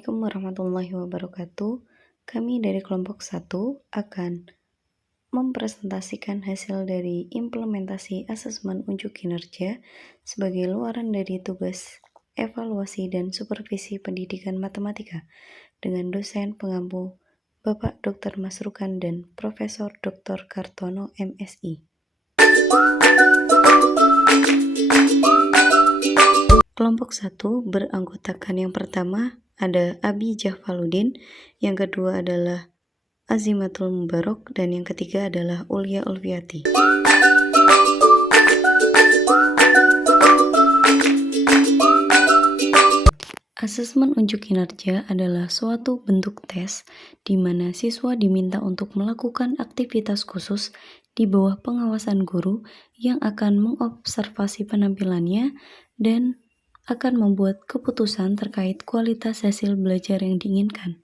Assalamualaikum warahmatullahi wabarakatuh. Kami dari kelompok 1 akan mempresentasikan hasil dari implementasi asesmen unjuk kinerja sebagai luaran dari tugas evaluasi dan supervisi pendidikan matematika dengan dosen pengampu Bapak Dr. Masrukan dan Profesor Dr. Kartono MSI. Kelompok 1 beranggotakan yang pertama ada Abi Jahfaluddin, yang kedua adalah Azimatul Mubarok, dan yang ketiga adalah Ulia Ulfiati. Asesmen unjuk kinerja adalah suatu bentuk tes di mana siswa diminta untuk melakukan aktivitas khusus di bawah pengawasan guru yang akan mengobservasi penampilannya dan akan membuat keputusan terkait kualitas hasil belajar yang diinginkan.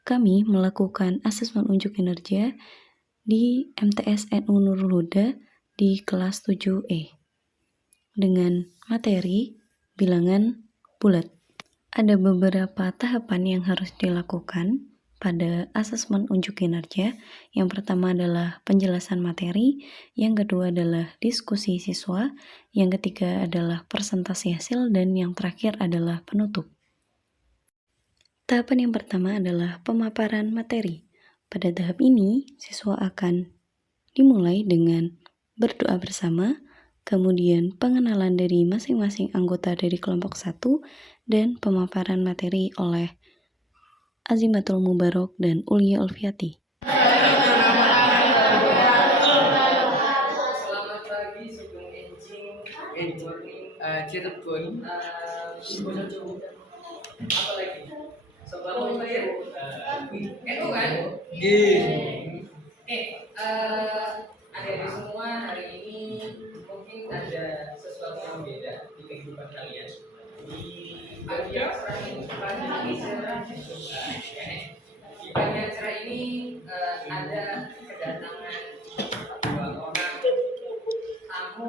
Kami melakukan asesmen unjuk kinerja di MTS NU Nurul Huda di kelas 7E dengan materi bilangan bulat. Ada beberapa tahapan yang harus dilakukan pada asesmen unjuk kinerja. Yang pertama adalah penjelasan materi, yang kedua adalah diskusi siswa, yang ketiga adalah presentasi hasil, dan yang terakhir adalah penutup. Tahapan yang pertama adalah pemaparan materi. Pada tahap ini, siswa akan dimulai dengan berdoa bersama, kemudian pengenalan dari masing-masing anggota dari kelompok 1, dan pemaparan materi oleh Azimatul Mubarok dan Ulia Ulfiati. Selamat pagi, Sugeng Enjing, Cirebon, apa lagi? Sobat Mobile, NU kan? Adik-adik semua, hari ini mungkin ada sesuatu yang beda di kehidupan kalian. Di bagian cerah ini, ada kedatangan dua orang tamu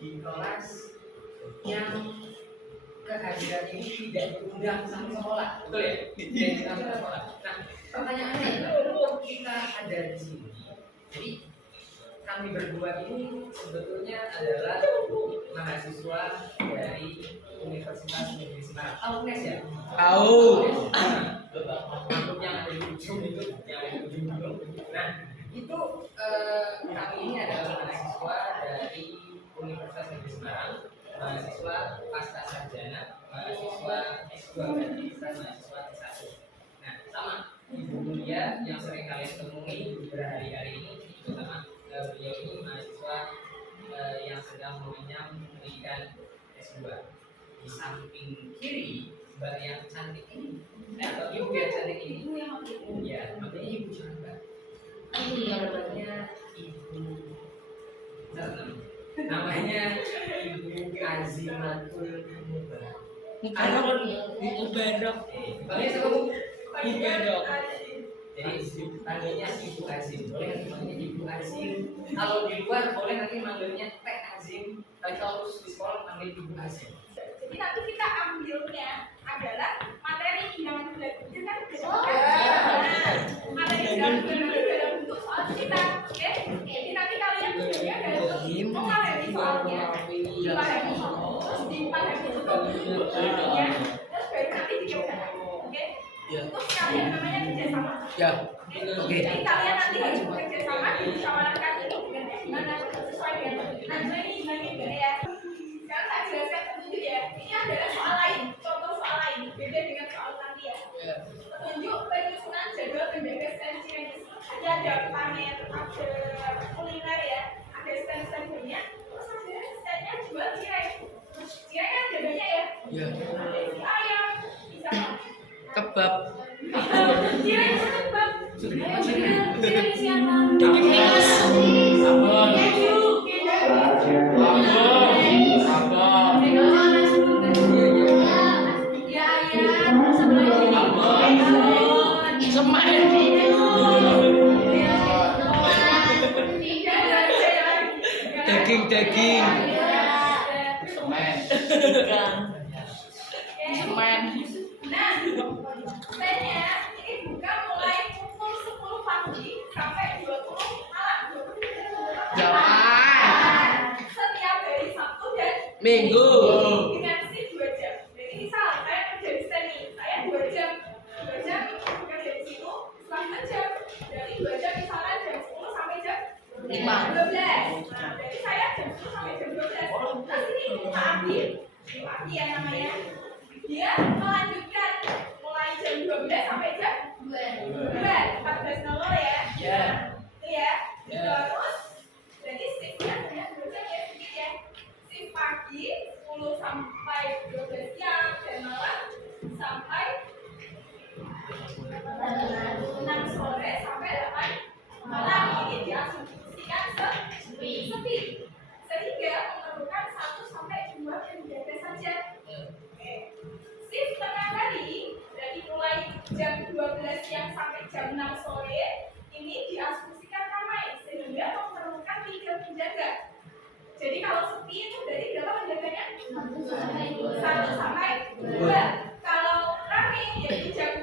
di kelas yang kehadiran ini tidak diundang sama sekolah, betul ya? Tidak diundang sama sekolah. Nah, pertanyaannya adalah kita ada di sini. Jadi kami berdua ini sebetulnya adalah mahasiswa dari Universitas Negeri Semarang. Tahu UNES ya? Tahu. Untuk yang ada di ujung itu, yang ada di ujung gunung. Nah, itu kami ini adalah mahasiswa dari Universitas Negeri Semarang, mahasiswa pasca sarjana, mahasiswa S2 dan mahasiswa S1. Nah, sama Ibu Mulia yang sering kalian temui berhari-hari ini, terutama beliau ini mahasiswa yang sedang mengenyam pendidikan S2. Di samping kiri, mbak yang cantik ini, atau ibu yang cantik ini, ya, makanya ibu cantik. Namanya Ibu, namanya Ibu Azimatul Mubarok. Mubarok. Panggilnya siapa Bu? Mubarok. Jadi panggilnya Ibu Azim. Boleh panggilnya Ibu Azim. Kalau di luar boleh nanti manggilnya Teh Azim. Tapi kalau di sekolah panggil Ibu Azim. Jadi nanti kita ambilnya adalah materi bilangan bulat. Itu kan materi bilangan bulat dalam bentuk soal kita, oke? Jadi nanti kalian belajarnya dalam memahami soalnya, dipahami, terus dipahami juga bentuknya, terus baru nanti dikerjakan, oke? Untuk kalian namanya kerjasama. Oke. Jadi kalian nanti harus bekerja sama, dimusyawarahkan ini dengan gimana sesuai dengan ini gimana ya. Sekarang saya jelaskan petunjuk ya. Ini adalah soal lain, contoh soal lain, beda dengan soal nanti ya. Petunjuk penyusunan jadwal pembebasan Cirenyi. Jadi ada panen, ada kuliner ya, ada stand-stand banyak. Terus ada stand-nya jual cireng. Cireng kan ada banyak ya. Ada isi ayam, bisa Kebab. cireng isi kebab. Cireng isi apa? Daging. Nah, Setiap hari Sabtu dan Minggu. dengan shift 2 jam. Jadi misal saya kerja di stand nih, saya 2 jam kerja di situ, setelah 2 jam, dari 2 jam misalnya jam 10 sampai jam 12. Nah, jadi saya jam 10 sampai jam 12. Terus ini Pak Abi ya namanya, dia melanjutkan mulai jam 12 sampai jam 14.00 ya. Itu ya. Terus jadi shiftnya hanya 2 jam ya, sedikit ya. Shift pagi 10 sampai 12 siang dan malam sampai 6 sore sampai 8 malam. Ini diasumsikan sepi sehingga memerlukan 1 sampai 2 penjaga saja. Oke. Shift tengah hari dari mulai jam 12 siang sampai jam 6 sore ini diasumsikan ramai sehingga memerlukan 3 penjaga. Jadi kalau sepi itu dari berapa penjaganya? 1 sampai 2. Kalau ramai yaitu jam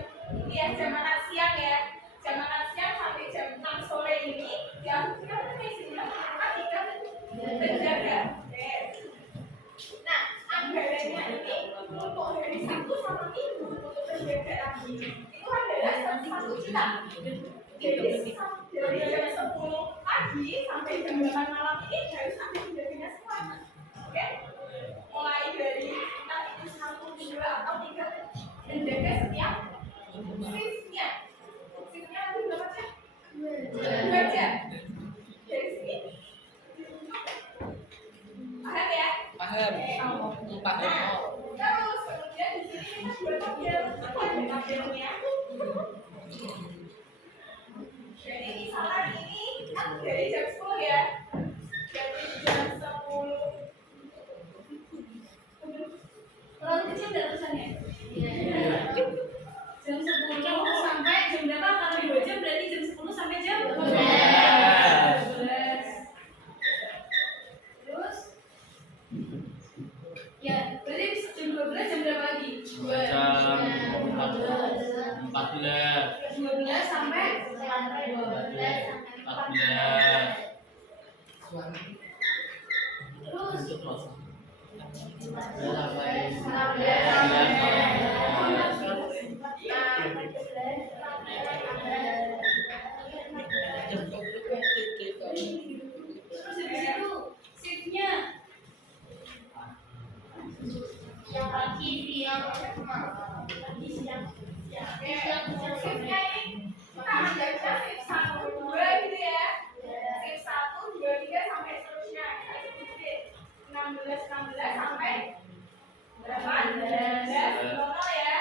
makan siang ya. Jam makan siang sampai jam 6 sore ini diasumsikan ramai sehingga memerlukan 3 penjaga. Oke. Nah, anggarannya ini untuk hari Sabtu sama Minggu untuk penjaga lagi itu adalah 1 juta. Jadi dari jam 10 pagi sampai jam 8 malam ini harus ada penjaganya semua. Oke? Mulai dari entah itu 1, 2 atau 3 penjaga setiap shiftnya. Shiftnya nanti berapa jam? 2 jam. Dari sini paham ya? Paham. Nah, terus kemudian di sini kita buat tabel. Apa ada tabelnya? Jadi misalkan ini kan dari jam 10 ya. Dari jam 10. Terlalu kecil nggak tulisannya? Jam 10 sampai jam berapa? Kalau 2 jam berarti jam 10 sampai jam 12. Terus ya, berarti jam 12 jam berapa lagi? Jam 12 sampai 14. terus terus dari situ shiftnya yang pagi, siang, shiftnya ini kita ada shift 1, 2 gitu ya. Shift 1, 2, 3 sampai seterusnya. 16 sampai 18.00 ya.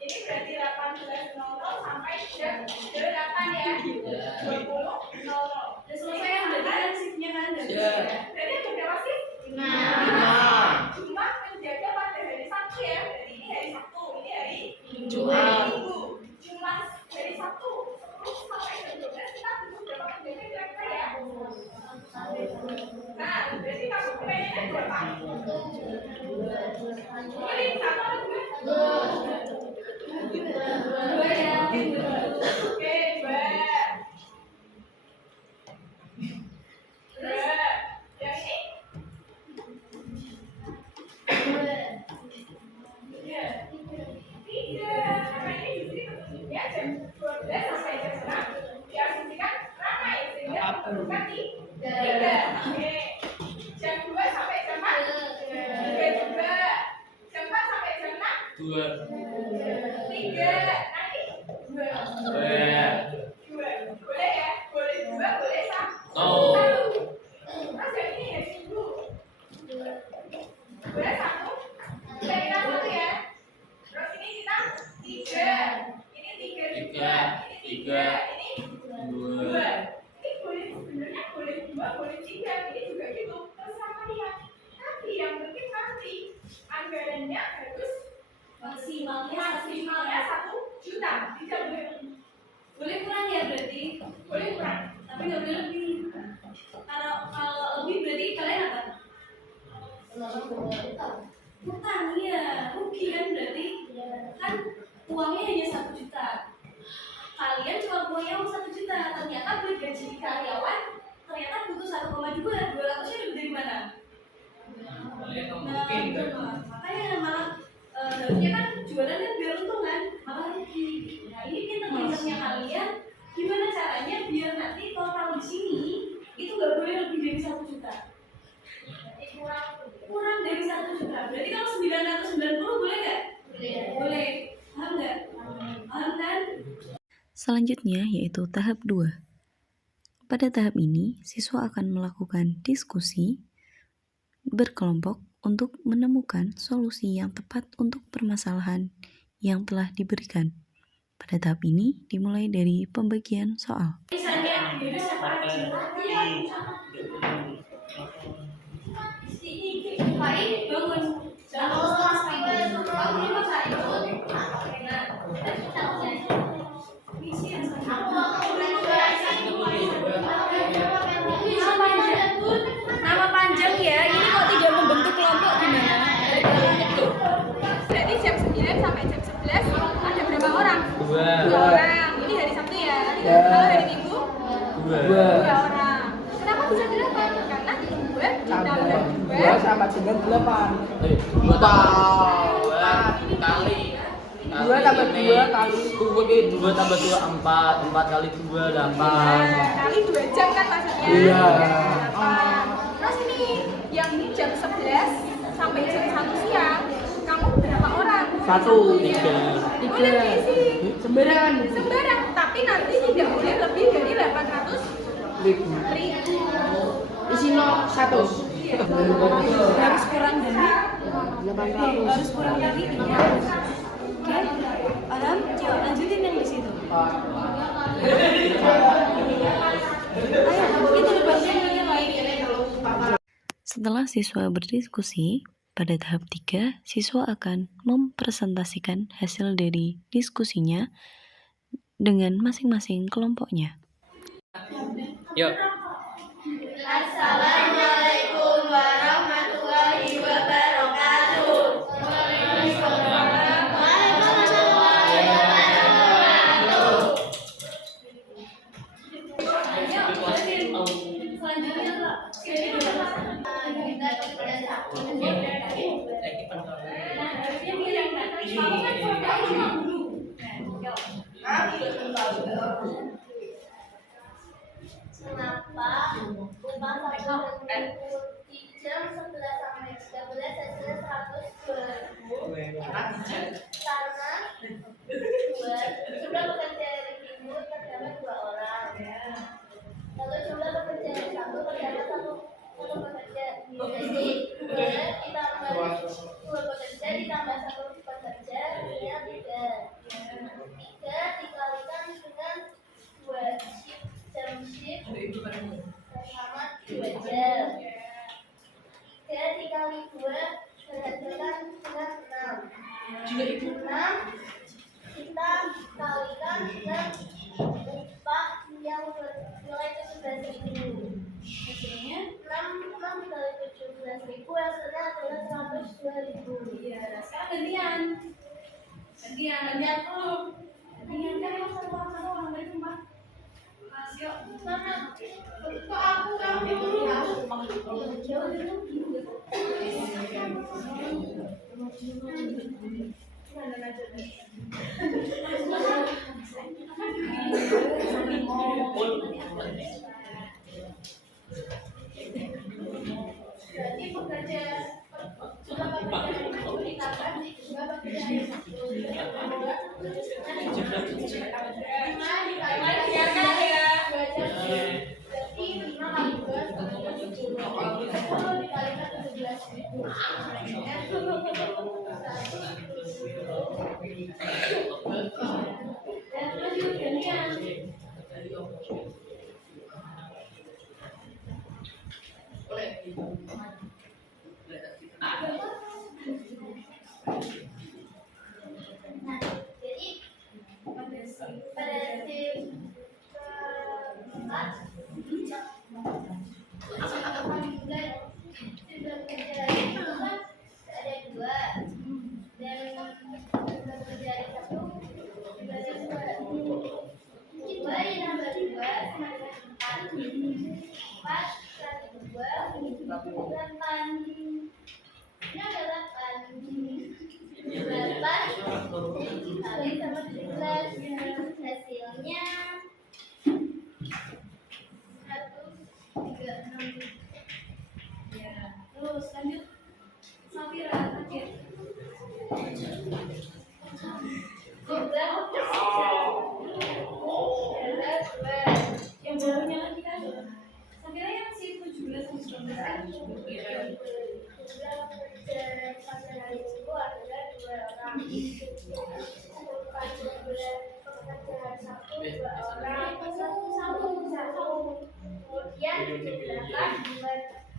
Ini berarti 18.00 sampai jam 8 ya. 20.00. Udah selesai kan berarti kan shiftnya kan? Berarti ada berapa shift? 5. Jumlah penjaga pada hari Sabtu ya. Berarti ini hari Sabtu, ini hari Minggu. Jumlah hari Sabtu 10 sampai jam 12 kita butuh berapa penjaga kira-kira ya? Nah, berarti kamu pengennya berapa? Pilih 1 atau 2? 2 ya. Oke, 2. Yang ini? 3. Karena ini di sini kemudiannya jam 12 sampai jam 6 diasumsikan ramai sehingga memerlukan 3. Oke. Jam 2 sampai jam 4? 3 juga. Jam 4 sampai jam 6? 2. 3. Nanti 2. 2. Boleh ya? Boleh 2, boleh 1. Terus yang ini ya Minggu. Boleh 1? Kita 1 ya. Terus ini kita 3. Ini 3 juga. Ini 3. Ini 2. Ini boleh sebenarnya boleh 2, boleh 3. Ini juga gitu. Terserah kalian. Tapi yang penting nanti anggarannya harus maksimalnya 1 juta. Tidak boleh lebih. Boleh kurang ya berarti? Boleh kurang. Tapi nggak boleh lebih. Kalau lebih berarti kalian apa? Utang ya, rugi kan berarti? Kan uangnya hanya 1 juta. Kalian cuma punya uang 1 juta. Ternyata buat gaji karyawan ternyata butuh 1,2 juga 200-nya dapat dari mana? Boleh atau Nah, mungkin betul, Pak. Makanya malah harusnya kan jualan kan biar untung kan, malah rugi. Nah ini pinter-pinternya kalian, gimana caranya biar nanti total di sini itu nggak boleh lebih dari 1 juta. Kurang dari 1 juta. Berarti kalau 990 boleh nggak? Boleh. Paham nggak? Paham kan? Selanjutnya yaitu tahap 2. Pada tahap ini, siswa akan melakukan diskusi berkelompok untuk menemukan solusi yang tepat untuk permasalahan yang telah diberikan. Pada tahap ini dimulai dari pembagian soal. Misalnya beda siapa aja. Baik, bangun. Nama panjang ya, ini kok tidak membentuk kelompok gimana? Jadi jam 9 sampai jam 11 ada berapa orang? 2 orang. Ini hari Sabtu ya. Kalau hari Minggu 2 orang. Kenapa bisa 8? Karena 2 ditambah 2 sama dengan 8. 2 kali 2 tambah 2 kali 2 tambah 2 4 4 kali 2 8 kali 2 jam kan maksudnya. Iya. 8. Terus ini yang jam 11 sampai jam 1 siang kamu berapa orang? 1 Boleh diisi sembarangan sembarang, tapi nanti tidak boleh lebih dari 800 ribu. ribu. Isino 100. Harus kurang dari 800. harus kurang dari 300. Oke? Paham? Coba lanjutin yang di situ. Ayo, itu debatnya yang lain. Setelah siswa berdiskusi, pada tahap 3, siswa akan mempresentasikan hasil dari diskusinya dengan masing-masing kelompoknya. Yuk. Assalamualaikum warahmatullahi wabarakatuh. Selanjutnya, Pak. Nah, harusnya milih kan. Kamu kan fotonya cuma dulu. Kenapa upah satu di jam 11 sampai 13 hasilnya 100.000? Karena jumlah pekerja dari ibu terdapat 2 orang. Lalu jumlah pekerja yang satu terdapat satu pekerja. Jadi 2 ditambah 2 pekerja ditambah 1 pekerja hasilnya 3. 3 dikalikan dengan 2 shift jam shift sama 2 jam. 3 dikali 2 berhasilkan dengan 6. 6 kita kalikan dengan upah yang bernilai 17.000. Hasilnya 6 dikali 17.000 hasilnya adalah 102.000. iya, sekarang gantian. Gantian dulu. Gantian kan yang satu orang dari rumah. Mas, yuk. Mana? Kok aku ngambil dulu? Jadi pekerja jumlah pekerja yang itu ditambah jumlah pekerja yang satu. 5 dikalikan 2 jam. Berarti 5 kali 2 sama 10. 10 dikalikan 17.000. Dan lanjut gantian. Nah, jadi pada shift keempat apabila jumlah pekerja itu kan ada 2 dan jumlah pekerja yang satu juga ada 2. 2 ditambah 2 sama dengan 4. 4 kali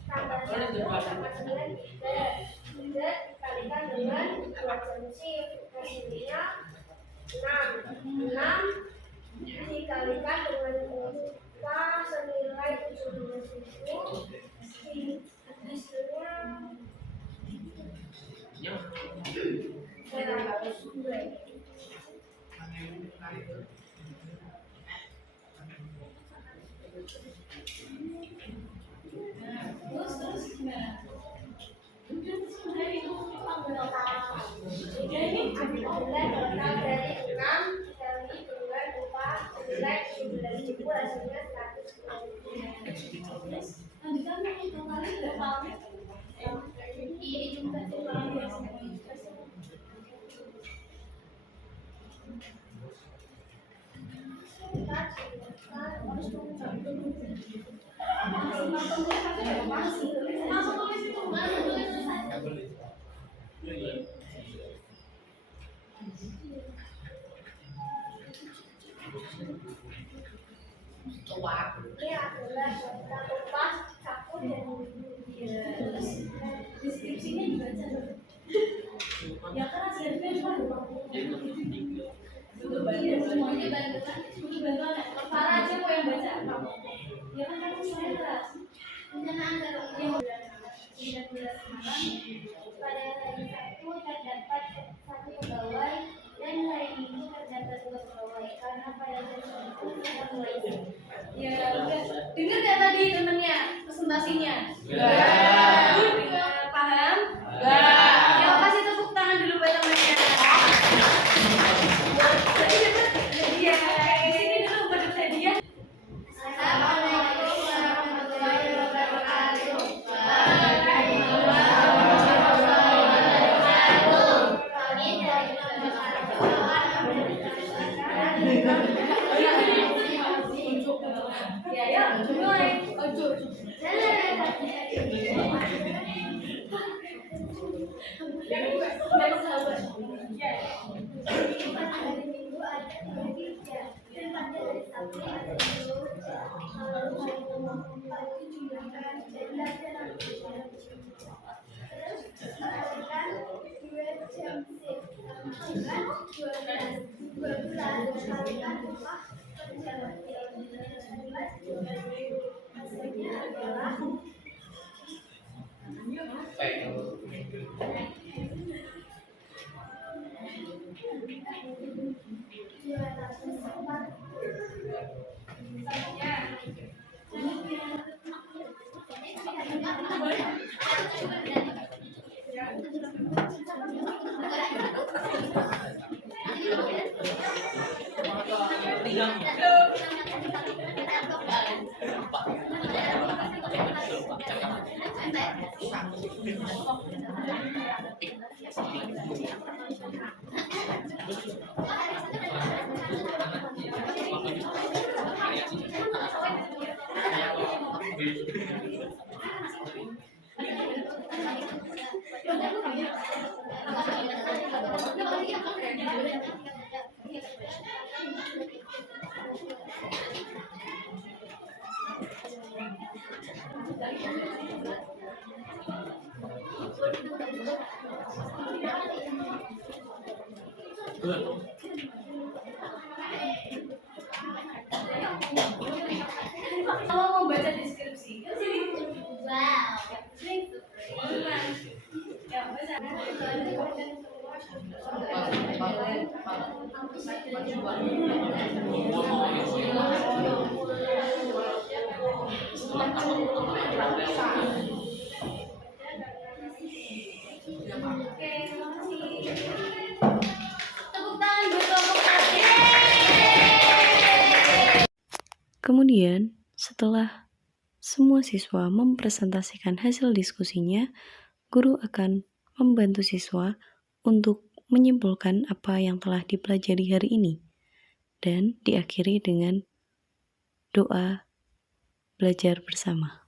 tambah 1 sama 9 3 dikalikan dengan 2 jam shift hasilnya 6 dikalikan dengan upah senilai 17.000 hasilnya 102. Terus gimana? Nilai total dari 6 dikali dengan upah senilai 17.000 hasilnya 100. Lanjutkan totalnya berapa? Ini juga Langsung tulis itu. ini adalah data upah campur dan Terus deskripsinya dibaca. Ya kan hasilnya cuma 20. Semuanya bantuan. Kepala aja mau yang baca. Ya kan kamu saya kelas. Pendanaan dalam yang 19 Maret pada hari Sabtu terdapat 1 pegawai dan hari Minggu terdapat 2 pegawai karena pada jam itu sudah mulai jam. Ya udah. Dengar nggak tadi temennya presentasinya? Paham? Ya kasih tepuk tangan dulu buat temennya. Jadi ya di sini dulu buat dia. Assalamualaikum warahmatullahi wabarakatuh. Kami dari Ya ya mulai. Ojo. hari Minggu ada 3 kerja dan pada hari Sabtu ada 2 kerja. Kalau hari pagi jumlahkan dan dalam terus dikalikan 2 jam shift dengan 12 dikalikan upah per jam hasilnya adalah Kalau mau baca deskripsi kan sini. wow. Ya baca. Oke, terima kasih. Tepuk tangan buat kelompok satu. Kemudian, setelah semua siswa mempresentasikan hasil diskusinya, guru akan membantu siswa untuk menyimpulkan apa yang telah dipelajari hari ini dan diakhiri dengan doa belajar bersama.